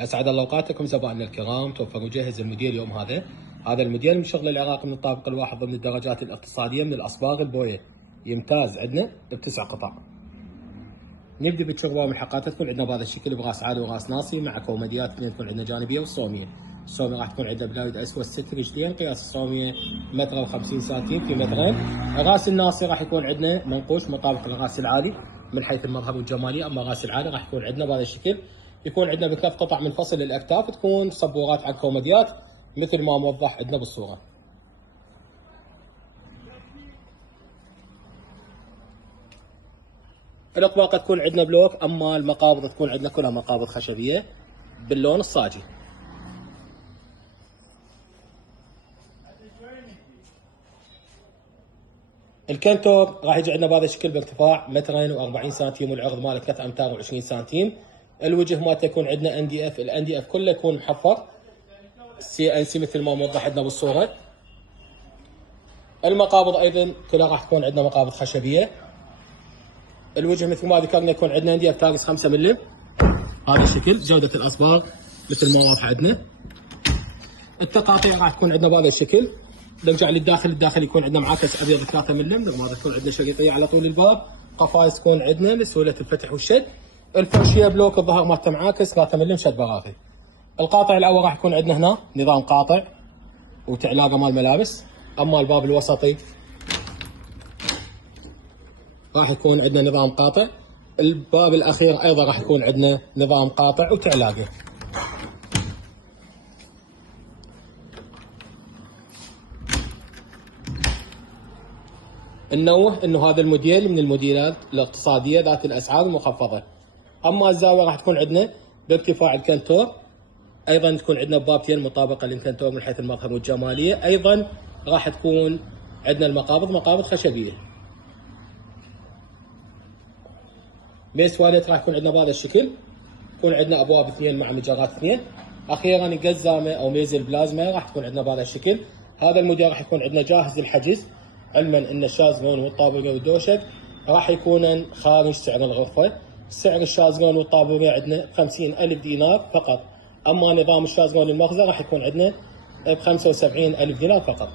اسعد الله اوقاتكم زبائننا الكرام. توفر وجهز الموديل اليوم هذا الموديل من شغل العراق من الطابق الواحد ضمن الدرجات الاقتصاديه من الاصباغ البويه. يمتاز عندنا ب9 قطع. نبدا بالشغل من حقاتها تكون عندنا بهذا الشكل براس عالي وراس ناصي مع كوميديات اثنين تكون عندنا جانبيه والصوميه. الصوميه راح تكون عندنا بلايد اسود 6 رجلين، قياس الصوميه 1.50 سم في مترين. الراس الناصي راح يكون عندنا منقوش مطابق للراس العالي من حيث المظهر والجماليه، اما الراس العالي راح يكون عندنا بهذا الشكل. يكون عندنا بثلاث قطع منفصل للاكتاف، تكون صبورات على الكوميديات مثل ما موضح عندنا بالصوره. الاطباق تكون عندنا بلوك، اما المقابض تكون عندنا كلها مقابض خشبيه باللون الصاجي. الكنتور راح يجي عندنا بهذا الشكل بارتفاع 2.40 سم والعرض ماله 3 امتار و20 سم. الوجه مالته يكون عندنا ان دي اف، الان دي اف كله يكون محفر سي ان سي مثل ما موضح عندنا بالصوره. المقابض ايضا كلها راح تكون عندنا مقابض خشبيه. الوجه مثل ما ذكرنا يكون عندنا ان دي اف تاقص 5 ملم. هذا الشكل جوده الاصباغ مثل ما واضح عندنا. التقاطيع راح تكون عندنا بهذا الشكل. نرجع للداخل، الداخل يكون عندنا معاكس ابيض 3 ملم، ما تكون عندنا شريطيه على طول الباب. قفايز تكون عندنا لسهوله الفتح والشد. الفرشيه بلوك الظهر مالته معاكس 3 ملم شد بغاغي. القاطع الاول راح يكون عندنا هنا نظام قاطع وتعلاقه مال ملابس، اما الباب الوسطي راح يكون عندنا نظام قاطع. الباب الاخير ايضا راح يكون عندنا نظام قاطع وتعلاقه. ننوه انه هذا الموديل من الموديلات الاقتصاديه ذات الاسعار المخفضه. اما الزاويه راح تكون عندنا بارتفاع الكنتور، ايضا تكون عندنا بابتين مطابقه للكنتور من حيث المظهر والجماليه. ايضا راح تكون عندنا المقابض مقابض خشبيه. ميز تواليت راح يكون عندنا بهذا الشكل، يكون عندنا ابواب اثنين مع مجرات اثنين. اخيرا القزامه او ميز البلازما راح تكون عندنا بهذا الشكل. هذا الموديل راح يكون عندنا جاهز الحجز، علما ان الشازلون والطابوره والدوشك راح يكونن خارج سعر الغرفه. سعر الشازلون والطابوره عندنا ب 50,000 دينار فقط، اما نظام الشازلون المخزن راح يكون عندنا ب 75,000 دينار فقط.